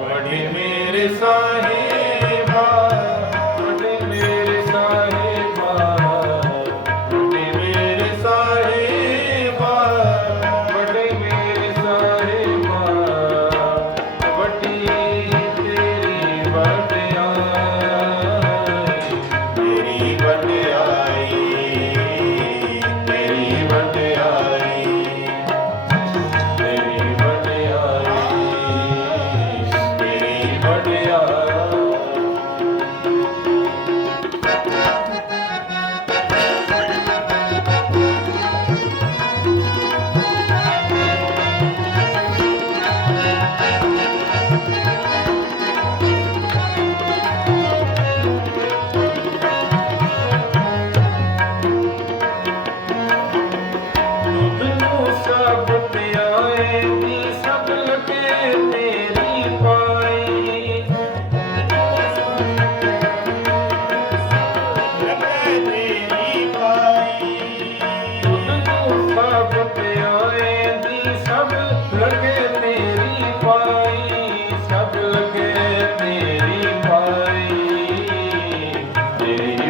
ਬੜੇ ਮੇਰੇ ਸਾਹੇ